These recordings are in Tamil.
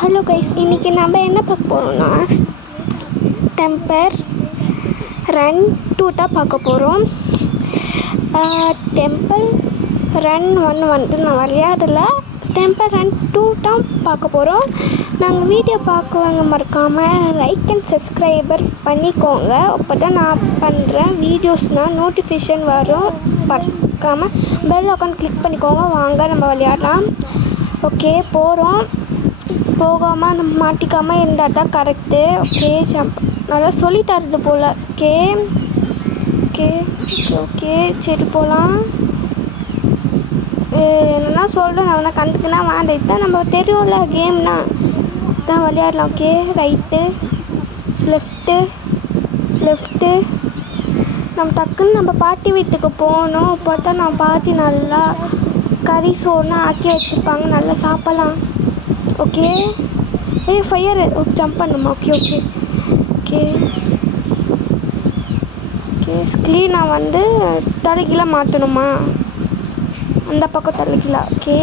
ஹலோ கைஸ், இன்றைக்கி நம்ம என்ன பார்க்க போகிறோம்னா டெம்பர் ரன் 2 தான் பார்க்க போகிறோம். டெம்பிள் ரன் 1 வந்து நான் விளையாடல, டெம்பர் ரன் 2 தான் பார்க்க போகிறோம். நாங்கள் வீடியோ பார்க்குறவங்க மறக்காமல் லைக் அண்ட் சப்ஸ்கிரைபர் பண்ணிக்கோங்க. அப்போ தான் நான் பண்ணுறேன் வீடியோஸ்னால் நோட்டிஃபிகேஷன் வரும். மறக்காமல் பெல் ஐக்கான் கிளிக் பண்ணிக்கோங்க. வாங்க நம்ம விளையாடலாம். ஓகே, போகிறோம். போகாமல் நம்ம மாட்டிக்காமல் இருந்தால் தான் கரெக்டு. ஓகே, ஜம்ப் நல்லா சொல்லி தருது போல். ஓகே ஓகே ஓகே ஓகே சரி போகலாம். என்னென்னா சொல்கிறேன், நான் கண்டுக்குன்னா வேண்டாம். இதுதான் நம்ம தெரியும்ல கேம்னா தான் விளையாடலாம். ஓகே, ரைட்டு லெஃப்ட்டு நம்ம டக்குன்னு நம்ம பாட்டி வீட்டுக்கு போகணும். இப்போ தான் நான் பாட்டி நல்லா கறி சோறுனா ஆக்கி வச்சுருப்பாங்க, நல்லா சாப்பிட்லாம். ஓகே, ஃபயர் ஜம்ப் பண்ணுமா? ஓகே ஓகே ஓகே ஓகே ஸ்க்ரீனை வந்து தலைகீழ மாட்டணுமா? அந்த பக்கம் தலைகீழ. Okay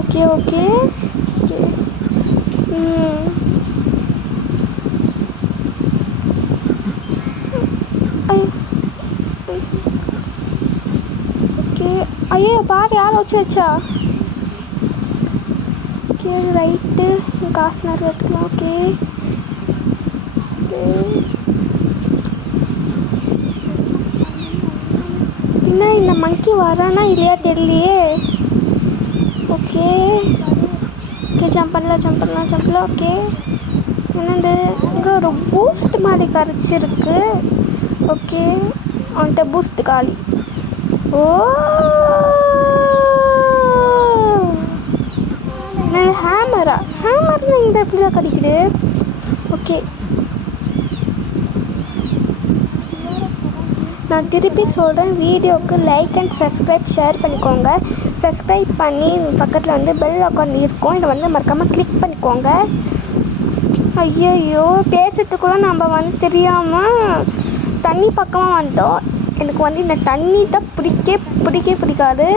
okay okay okay okay okay. ஐயோ பாரு, யாரை வச்சா? ஓகே, ரைட்டு காசு நிறைய எடுத்துக்கலாம். ஓகே என்ன இந்த மங்கி வரானா இல்லையா தெரியலையே. ஓகே ஓகே ஜம்ப் பண்ணலாம். ஓகே, என்னது இங்கே ஒரு பூஸ்ட் மாதிரி கரைச்சிருக்கு. ஓகே, அவன்கிட்ட பூஸ்ட் காலி. ஓ, ஹேமர்னு இந்த இடத்துல தான் கிடைக்குது. ஓகே, நான் திருப்பி சொல்கிறேன், வீடியோவுக்கு லைக் அண்ட் சப்ஸ்கிரைப் ஷேர் பண்ணிக்கோங்க. சப்ஸ்கிரைப் பண்ணி பக்கத்தில் வந்து பெல் ஐக்கான் இருக்கும், இதை வந்து மறக்காமல் கிளிக் பண்ணிக்கோங்க. ஐயோ, பேசுறதுக்குள்ள நம்ம வந்து தெரியாமல் தண்ணி பக்கமாக வந்துட்டோம். எனக்கு வந்து இந்த தண்ணி தான் பிடிக்காது.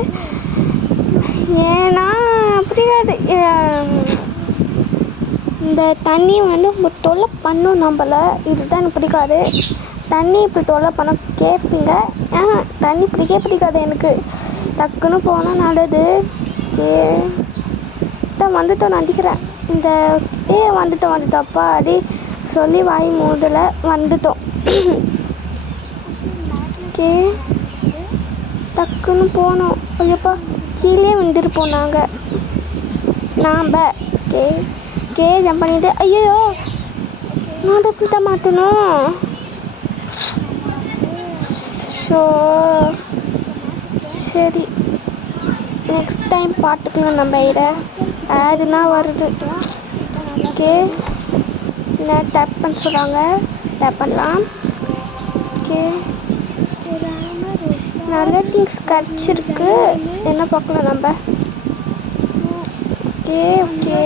ஏன்னா பிடிக்காது, இந்த தண்ணி வந்து ஒரு தொல்லை பண்ணும் நம்மள. இதுதான் எனக்கு பிடிக்காது. தண்ணி இப்படி தொல்லை பண்ண கேட்பீங்க. தண்ணி பிடிக்காது எனக்கு. டக்குன்னு போனால் நல்லது. தான் வந்துட்டோம் நினைக்கிறேன். இந்த வந்துட்டோம்ப்பா அப்படி சொல்லி வாய் மூடல வந்துட்டோம். ஓகே, டக்குன்னு போனோம். ஐயோப்பா, கீழே வந்துருப்போம் நாம். ஓகே ஜம்ப் பண்ணிட்டு, ஐயோ நான் எப்படி தான் மாட்டணும். ஸோ சரி, நெக்ஸ்ட் டைம் பார்த்துக்கலாம். நம்ம இதை ஆடுனா வருது. ஓகே, இல்லை டேப் பண்ண சொல்கிறாங்க, டேப் பண்ணலாம். ஓகே, நிறைய திங்ஸ் கிடச்சிருக்கு. என்ன பார்க்கலாம் நம்ம. Okay okay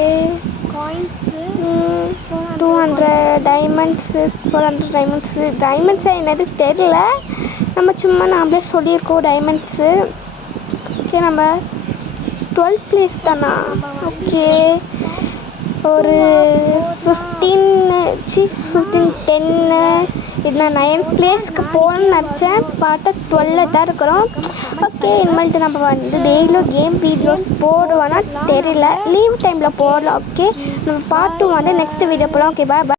coins 200 diamonds 400 diamonds என்னது தெரியல. நம்ம சும்மா நாமளே சொல்லியிருக்கோம் டைமண்ட்ஸு. ஓகே, நம்ம 12th பிளேஸ் தானா? ஓகே, ஒரு 15 10 இது நான் 9th பிளேஸ்க்கு போகணும்னு நினச்சேன். பார்த்தா 12 தான் இருக்கிறோம். ஓகே, இனிமேல்ட்டு நம்ம வந்து டெய்லியும் கேம் வீடியோஸ் போடுவோன்னா தெரியல, லீவ் டைமில் போடலாம். ஓகே, நம்ம பார்ட் 2 வந்து நெக்ஸ்ட் வீடியோ போகலாம். ஓகே, பாய்.